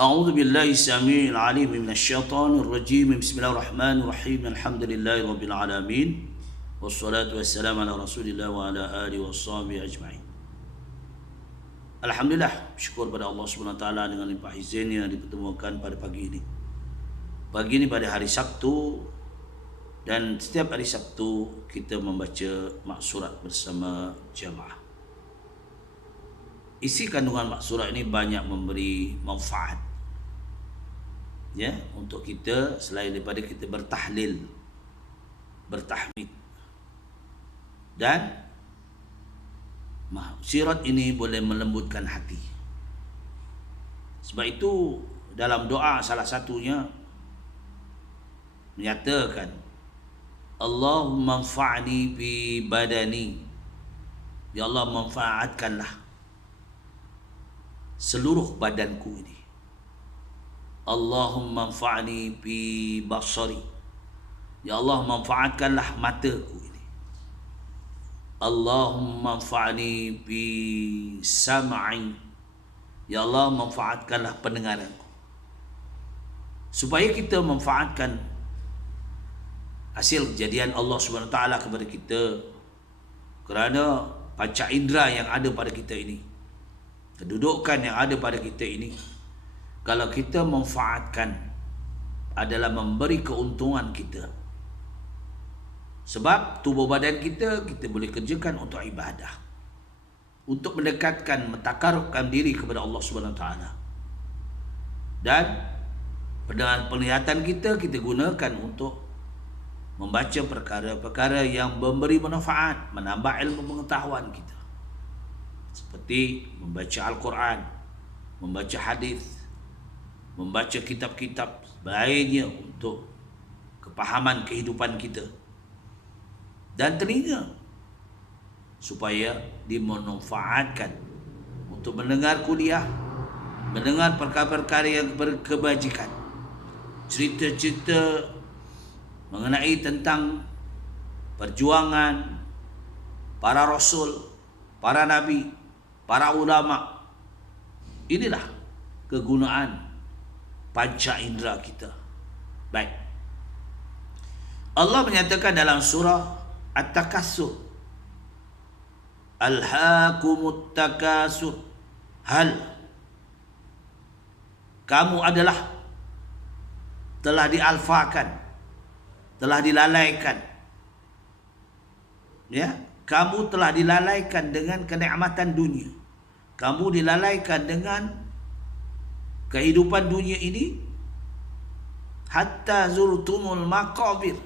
أعوذ بالله السميع العليم من الشيطان الرجيم. بسم الله الرحمن الرحيم. الحمد لله رب العالمين والصلاة والسلام على رسول الله وعلى آله وصحبه أجمعين. Alhamdulillah, syukur pada Allah SWT dengan limpah izinnya dipertemukan pada pagi ini. Pagi ini pada hari Sabtu, dan setiap hari Sabtu kita membaca maksurat bersama jamaah. Isi kandungan maksurat ini banyak memberi manfaat, ya, untuk kita selain daripada kita bertahlil, bertahmid, dan maksurat ini boleh melembutkan hati. Sebab itu dalam doa salah satunya menyatakan, Allahumma anfa'ni bi badani, ya Allah manfaatkanlah seluruh badanku ini. Allahumma anfa'ni bi basari, ya Allah manfaatkanlah mataku ini. Allahumma anfa'ni bi sam'i, ya Allah manfaatkanlah pendengaranku. Supaya kita manfaatkan hasil kejadian Allah SWT kepada kita, kerana panca indera yang ada pada kita ini, kedudukan yang ada pada kita ini, kalau kita manfaatkan adalah memberi keuntungan kita. Sebab tubuh badan kita boleh kerjakan untuk ibadah, untuk mendekatkan, mentakarubkan diri kepada Allah SWT. Dan dengan penglihatan kita gunakan untuk membaca perkara-perkara yang memberi manfaat, menambah ilmu pengetahuan kita, seperti membaca Al-Quran, membaca hadis, membaca kitab-kitab lainnya untuk kepahaman kehidupan kita. Dan telinga supaya dimanfaatkan untuk mendengar kuliah, mendengar perkara-perkara yang berkebajikan, cerita-cerita mengenai tentang perjuangan para rasul, para nabi, para ulama. Inilah kegunaan panca indera kita. Baik, Allah menyatakan dalam surah At-Takatsur, Alhaakumut takasur, hal kamu adalah telah dialfakan, telah dilalaikan, ya, kamu telah dilalaikan dengan kenikmatan dunia, kamu dilalaikan dengan kehidupan dunia ini, hatta zurtumul maqabir,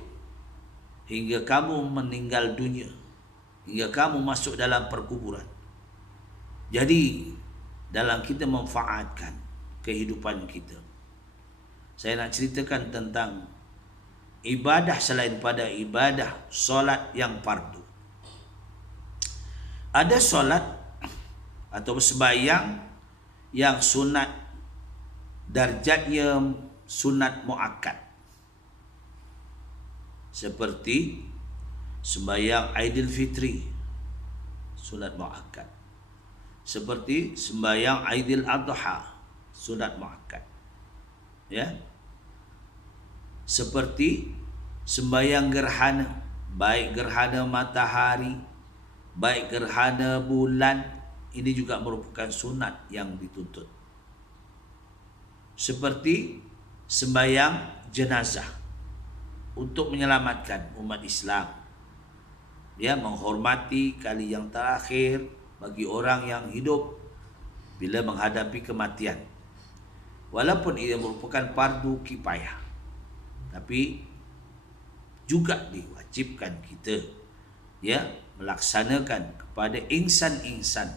hingga kamu meninggal dunia, hingga kamu masuk dalam perkuburan. Jadi dalam kita memanfaatkan kehidupan kita, saya nak ceritakan tentang ibadah selain pada ibadah solat yang fardu. Ada solat atau sembahyang yang sunat, darjatnya sunat muakkad, seperti sembahyang Aidilfitri, sunat muakkad, seperti sembahyang Aidil Adha, sunat muakkad, ya, seperti sembahyang gerhana, baik gerhana matahari, baik gerhana bulan, ini juga merupakan sunat yang dituntut. Seperti sembahyang jenazah untuk menyelamatkan umat Islam, ya, menghormati kali yang terakhir bagi orang yang hidup bila menghadapi kematian. Walaupun ia merupakan fardu kifayah, tapi juga diwajibkan kita, ya, melaksanakan kepada insan-insan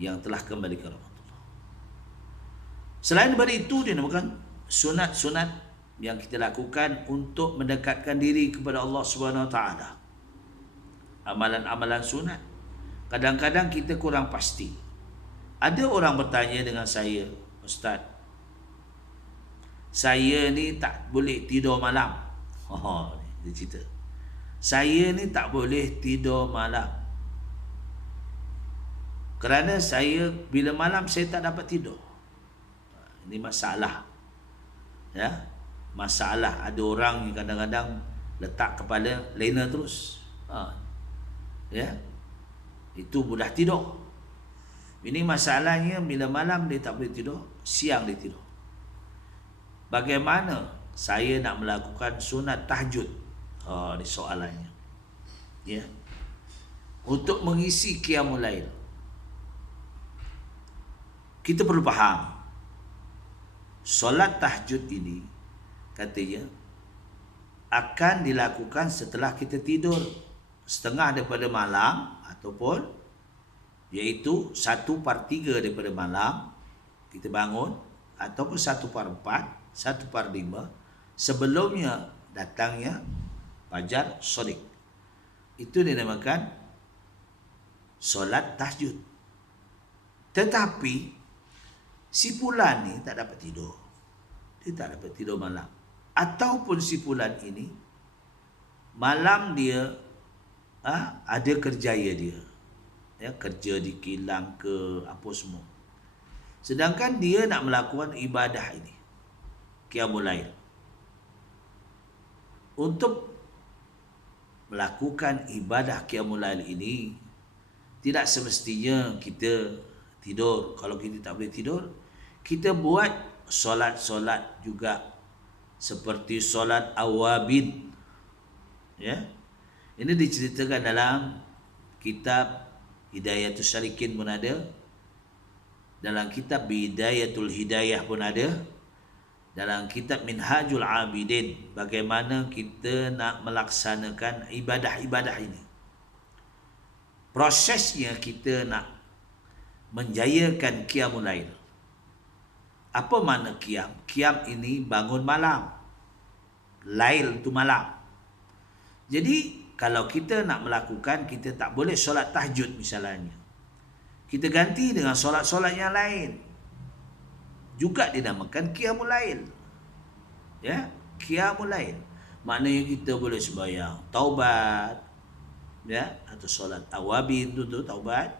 yang telah kembali ke rahmatullah. Selain daripada itu, dinamakan sunat-sunat yang kita lakukan untuk mendekatkan diri kepada Allah SWT. Amalan-amalan sunat kadang-kadang kita kurang pasti. Ada orang bertanya dengan saya, Ustaz, saya ni tak boleh tidur malam. Dia cerita, saya ni tak boleh tidur malam kerana saya bila malam saya tak dapat tidur. Ini masalah. Ya. Masalah ada orang yang kadang-kadang letak kepala lena terus. Ya. Itu mudah tidur. Ini masalahnya bila malam dia tak boleh tidur, siang dia tidur. Bagaimana saya nak melakukan sunat tahajud? Ini soalannya. Ya. Untuk mengisi qiyamul lail, kita perlu faham solat tahajud ini katanya akan dilakukan setelah kita tidur setengah daripada malam, ataupun iaitu 1/3 daripada malam kita bangun, ataupun 1/4, 1/5 sebelumnya datangnya fajar shadiq. Itu dinamakan solat tahajud. Tetapi si fulan ni tak dapat tidur. Dia tak dapat tidur malam. Ataupun si fulan ini malam dia ada kerjaya dia. Ya, kerja di kilang ke apa semua. Sedangkan dia nak melakukan ibadah ini, qiyamul lail. Untuk melakukan ibadah qiyamul lail ini tidak semestinya kita tidur. Kalau kita tak boleh tidur, kita buat solat-solat juga seperti solat awabin. Ya. Ini diceritakan dalam kitab Hidayatul Salikin pun ada. Dalam kitab Bidayatul Hidayah pun ada. Dalam kitab Minhajul Abidin, bagaimana kita nak melaksanakan ibadah-ibadah ini. Prosesnya kita nak menjayakan qiyamul lail. Apa makna qiyam? Qiyam ini bangun malam. Lail itu malam. Jadi kalau kita nak melakukan, kita tak boleh solat tahajud misalnya. Kita ganti dengan solat-solat yang lain. Juga dinamakan qiyamul lail. Ya, qiyamul lail. Maknanya kita boleh sembahyang taubat, ya, atau solat awabin tu taubat,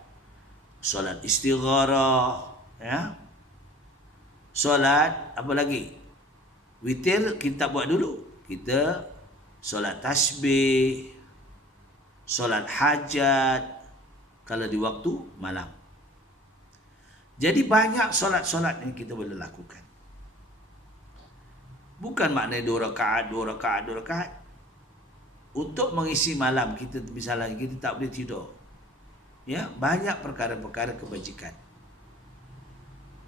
solat istigharah, ya. Solat apa lagi? Witir kita buat dulu. Kita solat tasbih, solat hajat kalau di waktu malam. Jadi banyak solat-solat yang kita boleh lakukan. Bukan maknanya 2 rakaat, 2 rakaat, 2 rakaat. Untuk mengisi malam kita, misalnya kita tak boleh tidur. Ya, banyak perkara-perkara kebajikan.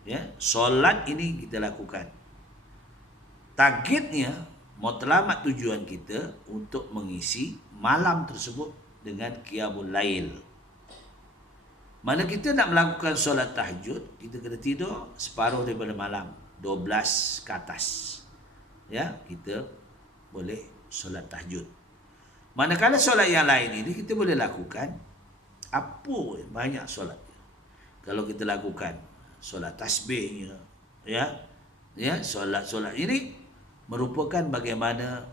Ya, solat ini kita lakukan. Targetnya, matlamat tujuan kita untuk mengisi malam tersebut dengan qiyamul lail. Mana kita nak melakukan solat tahajud, kita kena tidur separuh daripada malam, 12 ke atas. Ya, kita boleh solat tahajud. Manakala solat yang lain ini kita boleh lakukan apa banyak solat. Kalau kita lakukan solat tasbihnya, ya, solat-solat ini merupakan bagaimana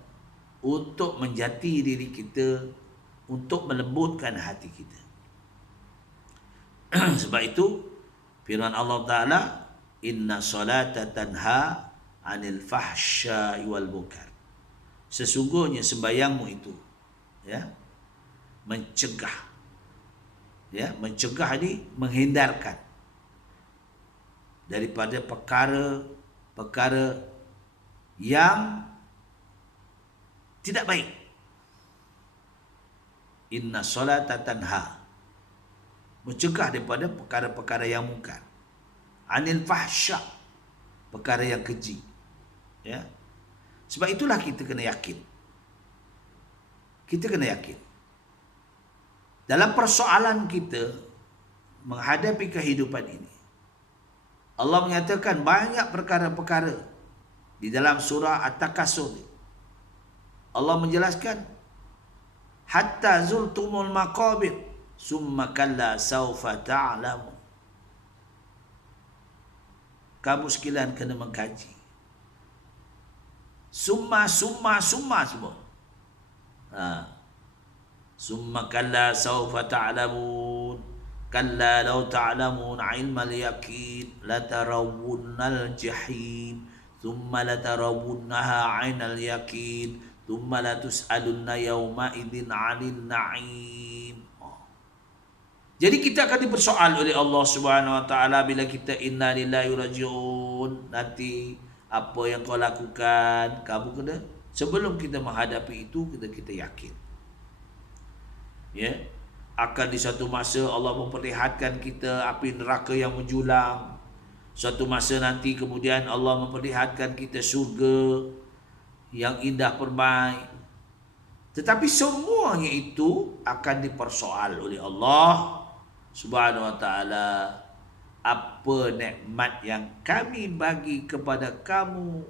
untuk menjati diri kita, untuk melembutkan hati kita. Sebab itu firman Allah Ta'ala, inna salata tanha anil fahsya'i wal munkar. Sesungguhnya sembahyangmu itu, ya, mencegah. Ya, mencegah ini menghindarkan daripada perkara-perkara yang tidak baik. Inna salata tanha, mencegah daripada perkara-perkara yang mungkar. Anil fahsya, perkara yang keji. Ya. Sebab itulah kita kena yakin. Kita kena yakin. Dalam persoalan kita menghadapi kehidupan ini, Allah menyatakan banyak perkara-perkara di dalam surah At-Takasur. Allah menjelaskan, hatta zultumul maqabir summa kalla saufa ta'lamu. Kamu sekalian kena mengkaji. Summa semua. Summa kalla saufa ta'lamun. kalla law ta'lamun ilmal yaqin latarawunnal jahim thumma latarawunnaha 'ainal yaqin thumma latus'alunna yawma idzin 'anil na'im. Jadi kita akan dipersoal oleh Allah Subhanahu wa taala bila kita inna lillahi rajiun. Nanti apa yang kau lakukan, kamu kena, sebelum kita menghadapi itu kita yakin. Ya. Akan di satu masa Allah memperlihatkan kita api neraka yang menjulang. Suatu masa nanti kemudian Allah memperlihatkan kita surga yang indah permai. Tetapi semuanya itu akan dipersoal oleh Allah Subhanahu wa taala. Apa nikmat yang kami bagi kepada kamu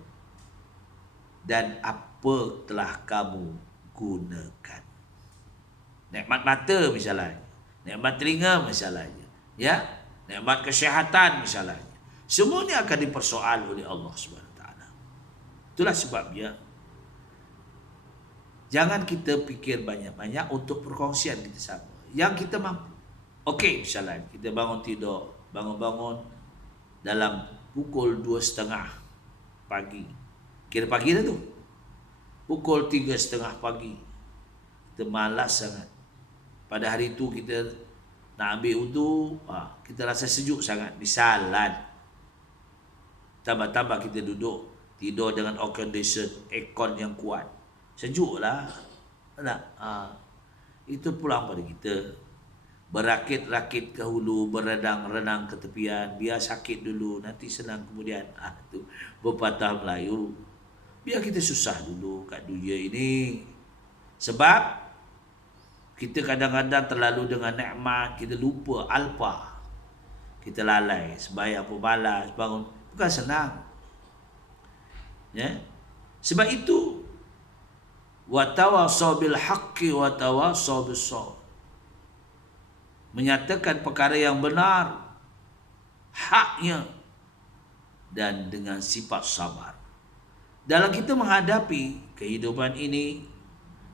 dan apa telah kamu gunakan. Nikmat mata misalnya, nikmat telinga misalnya, ya, nikmat kesihatan misalnya. Semuanya akan dipersoal oleh Allah Subhanahu wa taala. Itulah sebabnya jangan kita fikir banyak-banyak untuk perkongsian kita sama. Yang kita mampu. Okey, misalnya kita bangun tidur, bangun-bangun dalam pukul 2.30 pagi. Kira pagi dah tu. Pukul 3.30 pagi. Kita malas sangat. Pada hari itu kita nak ambil wudu, kita rasa sejuk sangat. Misalan, tambah-tambah kita duduk tidur dengan air condition, aircon yang kuat. Sejuk lah. Itu pulang pada kita. Berakit-rakit ke hulu, berenang-renang ke tepian, biar sakit dulu, nanti senang kemudian. Tu pepatah Melayu. Biar kita susah dulu kat dunia ini. Sebab kita kadang-kadang terlalu dengan nikmat, kita lupa alpa. Kita lalai, sembahyang pun malas, bangun bukan senang. Ya. Sebab itu wa tawassaw bil haqqi wa tawassaw bis sabr. Menyatakan perkara yang benar, haknya, dan dengan sifat sabar. Dalam kita menghadapi kehidupan ini,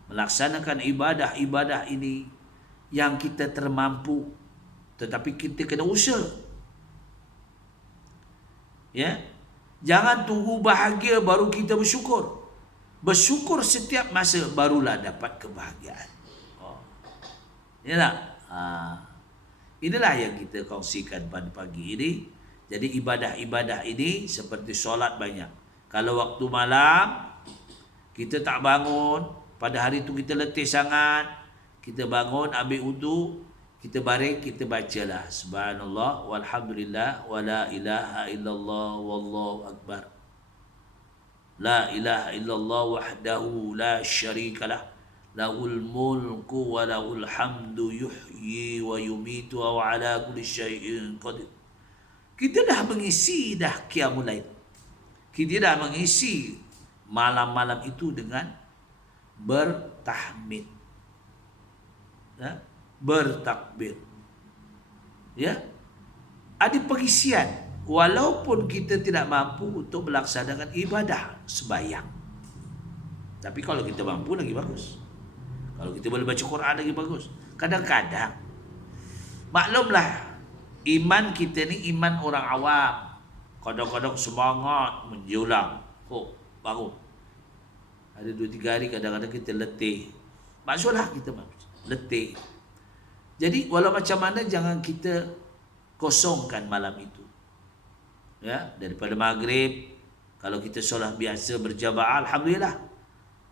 melaksanakan ibadah-ibadah ini yang kita termampu, tetapi kita kena usaha. Ya, jangan tunggu bahagia baru kita bersyukur. Bersyukur setiap masa barulah dapat kebahagiaan. Ya tak? Inilah yang kita kongsikan pada pagi ini. Jadi ibadah-ibadah ini seperti solat banyak. Kalau waktu malam kita tak bangun, pada hari itu kita letih sangat, kita bangun, ambil wudu, kita baring, kita bacalah subhanallah walhamdulillah wala ilaha illallah wallahu akbar. La ilaha illallah wahdahu la syarikalah. Lahul mulku wa lahul hamdu yuhyi wa yumitu wa ala kulli syai'in qadir. Kita dah mengisi dah qiyamul lail. Kita dah mengisi malam-malam itu dengan bertahmid. Ya, bertakbir. Ya. Ada pengisian walaupun kita tidak mampu untuk melaksanakan ibadah sembahyang. Tapi kalau kita mampu lagi bagus. Kalau kita boleh baca Quran lagi bagus. Kadang-kadang maklumlah, iman kita ni iman orang awam. Kadang-kadang semangat menjulang. Bangun. Ada 2-3 hari kadang-kadang kita letih. Maksudlah kita letih. Jadi walau macam mana jangan kita kosongkan malam itu. Ya, daripada maghrib kalau kita solat biasa berjamaah, alhamdulillah.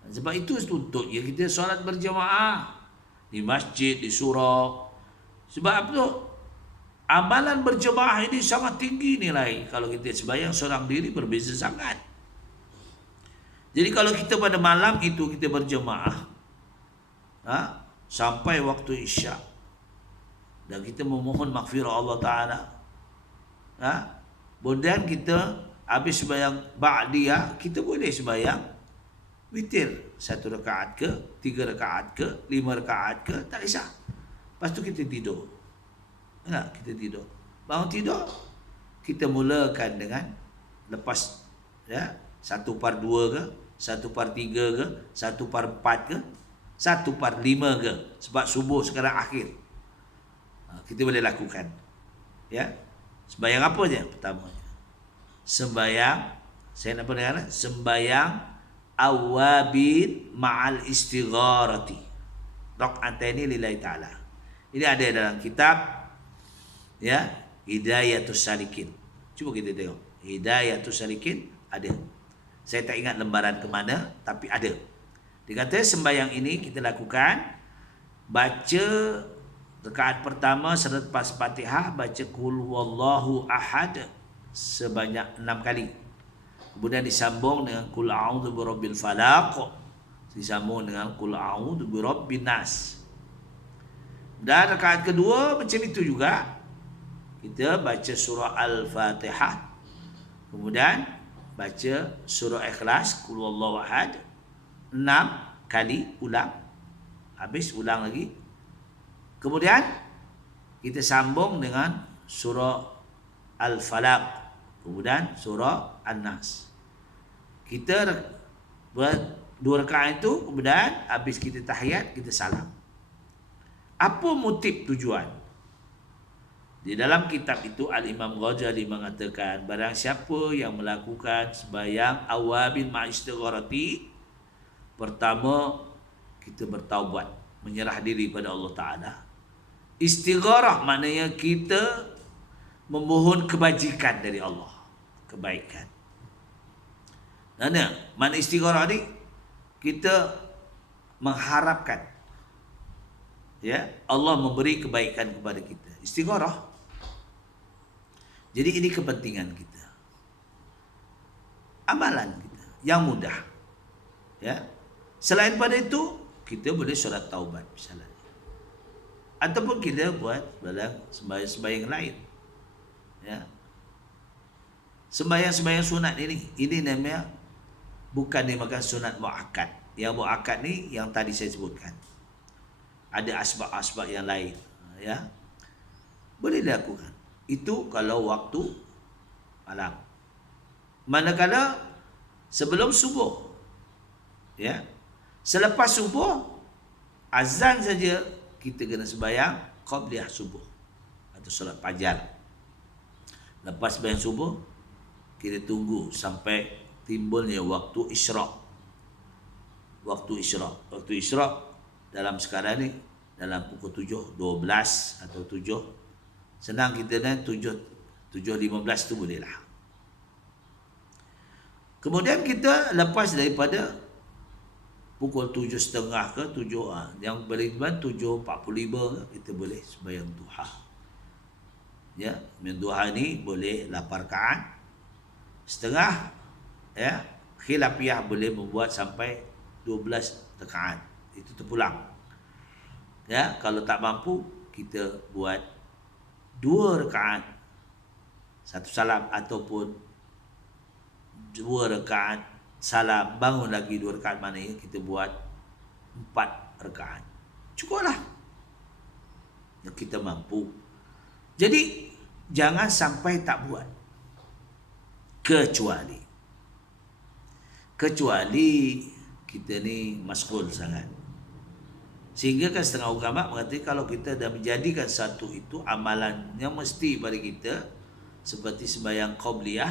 Sebab itu tuntut ya kita solat berjamaah di masjid, di surau. Sebab apa tu? Amalan berjamaah ini sangat tinggi nilai. Kalau kita sembahyang seorang diri berbeza sangat. Jadi kalau kita pada malam itu kita berjamaah, sampai waktu isyak, dan kita memohon maghfirah Allah Ta'ala, kemudian kita habis sembahyang ba'diyah, kita boleh sembahyang witir 1 rakaat ke, 3 rakaat ke, 5 rakaat ke, tak kisah. Lepas tu kita tidur. Kita tidur. Bangun tidur, kita mulakan dengan lepas 1/2 ke, 1/3 ke, 1/4 ke, 1/5 ke. Sebab subuh sekarang akhir. Kita boleh lakukan. Ya. Sembahyang apa je? Pertamanya. Sembahyang, saya nak dengar, sembahyang awabin ma'al istigharati. Rak'ataini lillahi ta'ala. Ini ada dalam kitab ya, Hidayatus Salikin. Cuba kita tengok. Hidayatus Salikin ada. Saya tak ingat lembaran ke mana, tapi ada. Dia kata sembahyang ini kita lakukan baca rakaat pertama selepas Fatihah baca qul huwallahu ahad sebanyak 6 kali. Kemudian disambung dengan qul a'udzu birabbil falaq, disambung dengan qul a'udzu birabbin nas. Dan rakaat kedua macam itu juga. Kita baca surah Al-Fatihah. Kemudian baca surah Ikhlas qul huwallahu ahad 6 kali, ulang. Habis ulang lagi. Kemudian kita sambung dengan surah Al-Falaq, kemudian surah An-Nas. Kita buat 2 rakaat itu, kemudian habis kita tahiyat, kita salam. Apa motif tujuan? Di dalam kitab itu Al-Imam Ghazali mengatakan, barang siapa yang melakukan sembahyang awabin ma'istigharati, pertama kita bertaubat, menyerah diri pada Allah Ta'ala. Istigharah maknanya kita memohon kebajikan dari Allah, kebaikan. Mana istigharah ni? Kita mengharapkan ya Allah memberi kebaikan kepada kita. Istigharah. Jadi ini kepentingan kita, amalan kita yang mudah. Ya. Selain pada itu, kita boleh solat taubat misalnya. Ataupun kita buat sembahyang lain. Ya. Sembahyang sunat ini namanya bukan dimakan sunat muakkad. Yang muakkad ni yang tadi saya sebutkan. Ada asbab-asbab yang lain, ya. Boleh dilakukan. Itu kalau waktu malam. Manakala sebelum subuh, ya. Selepas subuh, azan saja kita kena sembahyang qabliyah subuh atau solat fajar. Lepas sembahyang subuh, kita tunggu sampai timbulnya waktu isyraq. Waktu isyraq dalam sekarang ni dalam pukul 7.12 atau 7. Senang kita ni 7.15 tu boleh lah. Kemudian kita lepas daripada pukul 7.30 ke 7, yang paling 7.45 kita boleh sembahyang duha. Ya, sembahyang duha ni boleh 8 rakaat. Setengah ya, khilafiyah boleh membuat sampai 12 rakaat. Itu terpulang. Ya, kalau tak mampu kita buat 2 rakaat 1 salam, ataupun 2 rakaat salam, bangun lagi 2 rakaat, maknanya kita buat 4 rakaat. Cukuplah. Yang kita mampu. Jadi jangan sampai tak buat. Kecuali kita ni masghul sangat. Sehingga kan setengah ulama mengatakan kalau kita dah menjadikan satu itu amalan yang mesti pada kita, seperti sembahyang qabliyah,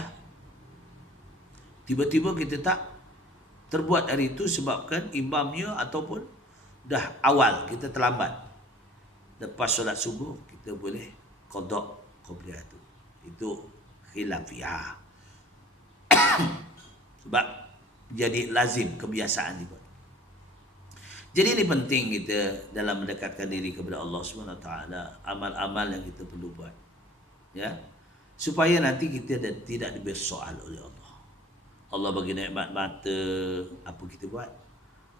tiba-tiba kita tak terbuat hari itu sebabkan imamnya ataupun dah awal kita terlambat. Lepas solat subuh kita boleh qada qabliyah itu. Itu khilafiyah. Sebab jadi lazim, kebiasaan dibuat. Jadi ini penting kita dalam mendekatkan diri kepada Allah Subhanahu Wa Taala, amal-amal yang kita perlu buat, ya, supaya nanti kita tidak diberi soal oleh Allah. Allah bagi nikmat mata, apa kita buat?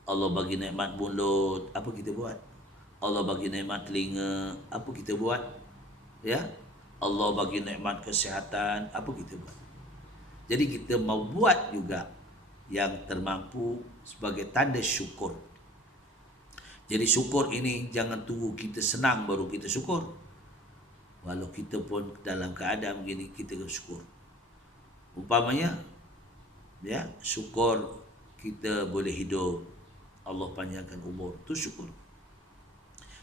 Allah bagi nikmat mulut, apa kita buat? Allah bagi nikmat telinga, apa kita buat? Ya, Allah bagi nikmat kesihatan, apa kita buat? Jadi kita mau buat juga yang termampu sebagai tanda syukur. Jadi syukur ini jangan tunggu kita senang baru kita syukur. Walau kita pun dalam keadaan begini kita syukur. Umpamanya ya, syukur kita boleh hidup, Allah panjangkan umur, tu syukur.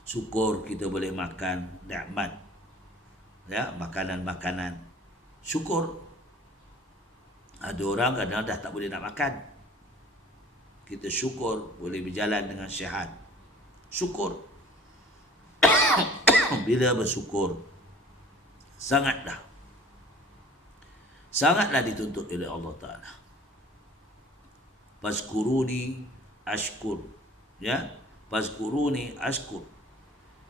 Syukur kita boleh makan nikmat, ya, makanan-makanan. Syukur. Ada orang kadang dah tak boleh nak makan. Kita syukur boleh berjalan dengan sihat. Syukur. Bila bersyukur, sangatlah dituntut oleh Allah Ta'ala. Fazkuruni ashkur, ya, fazkuruni ashkur.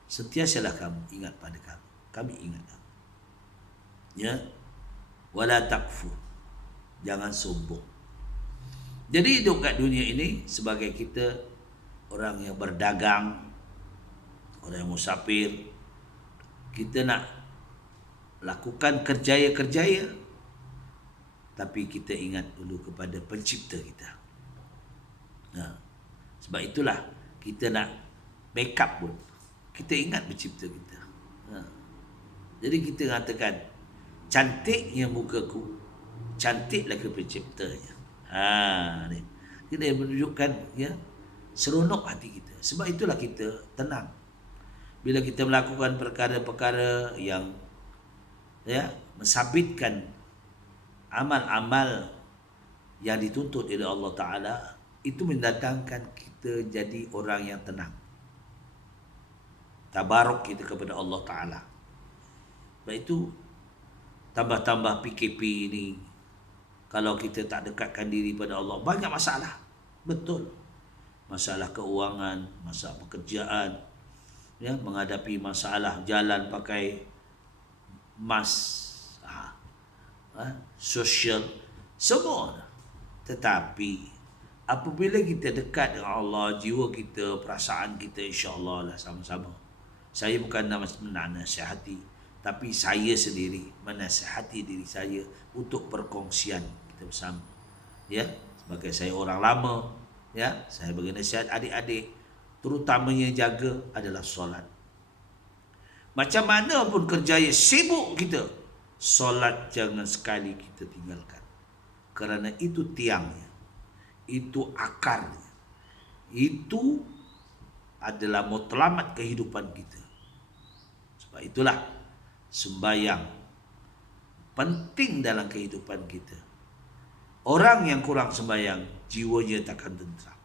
Sentiasalah kamu ingat pada kami, kami ingat kamu, ya. Wala takfur, jangan sombong. Jadi hidup kat dunia ini sebagai kita orang yang berdagang, orang yang musafir, kita nak lakukan kerjaya-kerjaya, tapi kita ingat dulu kepada pencipta kita. Sebab itulah kita nak backup pun, kita ingat pencipta kita. Jadi kita katakan, cantiknya mukaku, cantiklah ke penciptanya. Ni. Kita menunjukkan, ya, seronok hati kita. Sebab itulah kita tenang. Bila kita melakukan perkara-perkara yang, ya, mensabitkan amal-amal yang dituntut oleh Allah Ta'ala, itu mendatangkan kita jadi orang yang tenang. Tabaruk kita kepada Allah Ta'ala. Sebab itu tambah-tambah PKP ini, kalau kita tak dekatkan diri pada Allah, banyak masalah. Betul. Masalah keuangan, masalah pekerjaan, ya, menghadapi masalah jalan pakai mask, sosial, semua. Tetapi apabila kita dekat dengan Allah, jiwa kita, perasaan kita, insya-Allah lah sama-sama. Saya bukan nak menasihati, tapi saya sendiri menasihati diri saya untuk perkongsian kita bersama. Ya, sebagai saya orang lama, ya, saya bagi nasihat adik-adik, terutamanya jaga adalah solat. Macam mana pun kerjaya sibuk kita, solat jangan sekali kita tinggalkan. Kerana itu tiangnya, itu akarnya, itu adalah matlamat kehidupan kita. Sebab itulah sembahyang penting dalam kehidupan kita. Orang yang kurang sembahyang, jiwanya takkan tentram.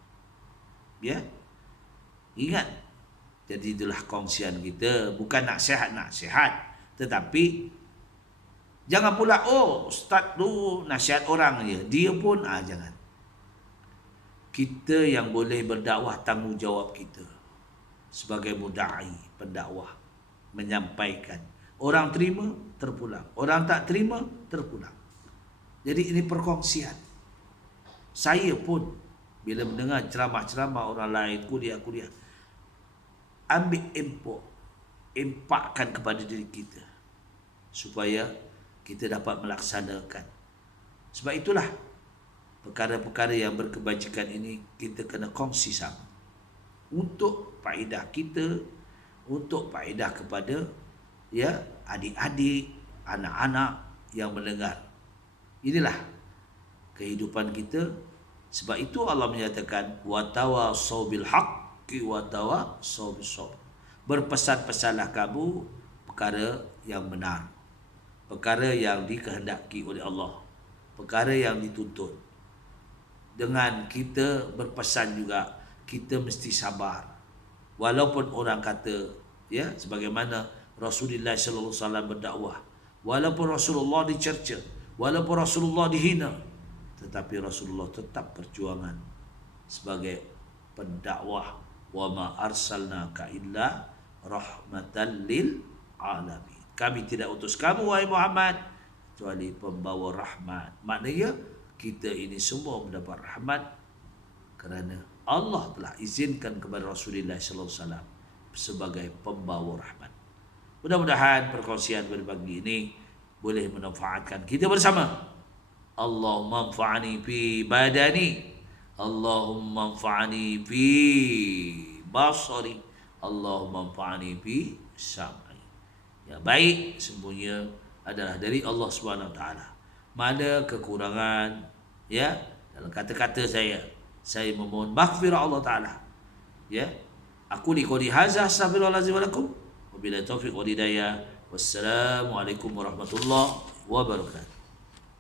Ya, ingat. Jadi itulah kongsian kita, bukan nasihat, tetapi jangan pula, ustaz tu nasihat orang je, dia pun jangan. Kita yang boleh berdakwah, tanggungjawab kita sebagai mudai, pendakwah, menyampaikan. Orang terima, terpulang. Orang tak terima, terpulang. Jadi ini perkongsian. Saya pun bila mendengar ceramah-ceramah orang lain, kuliah-kuliah, ambil impakkan kepada diri kita supaya kita dapat melaksanakan. Sebab itulah perkara-perkara yang berkebajikan ini kita kena kongsi sama, untuk faedah kita, untuk faedah kepada, ya, adik-adik, anak-anak yang mendengar. Inilah kehidupan kita. Sebab itu Allah menyatakan wa tawassaw bil haqqi wa tawassaw bis sabr. Berpesan-pesanlah kamu perkara yang benar, perkara yang dikehendaki oleh Allah, perkara yang dituntut. Dengan kita berpesan juga, kita mesti sabar. Walaupun orang kata, ya, sebagaimana Rasulullah sallallahu alaihi wasallam berdakwah, walaupun Rasulullah dicerca, walaupun Rasulullah dihina, tetapi Rasulullah tetap perjuangan sebagai pendakwah. Wa ma arsalnaka illa rahmatan lil alamin. Kami tidak utus kamu, wahai Muhammad, kecuali pembawa rahmat. Maknanya kita ini semua mendapat rahmat kerana Allah telah izinkan kepada Rasulullah sallallahu alaihi wasallam sebagai pembawa rahmat. Mudah-mudahan perkongsian pada pagi ini boleh memanfaatkan kita bersama. Allahumma anfa'ni fi badani, Allahumma anfa'ni fi basari, Allahumma anfa'ni fi sam'i. Ya, baik semuanya adalah dari Allah Subhanahu Wa Taala. Mana kekurangan, ya, dalam kata-kata saya memohon maghfirah Allah Taala. Ya, Aku li qouli hadza astaghfirullahalazim wa lakum. Wabillahi taufiq wal hidayah. Wassalamualaikum warahmatullahi wabarakatuh.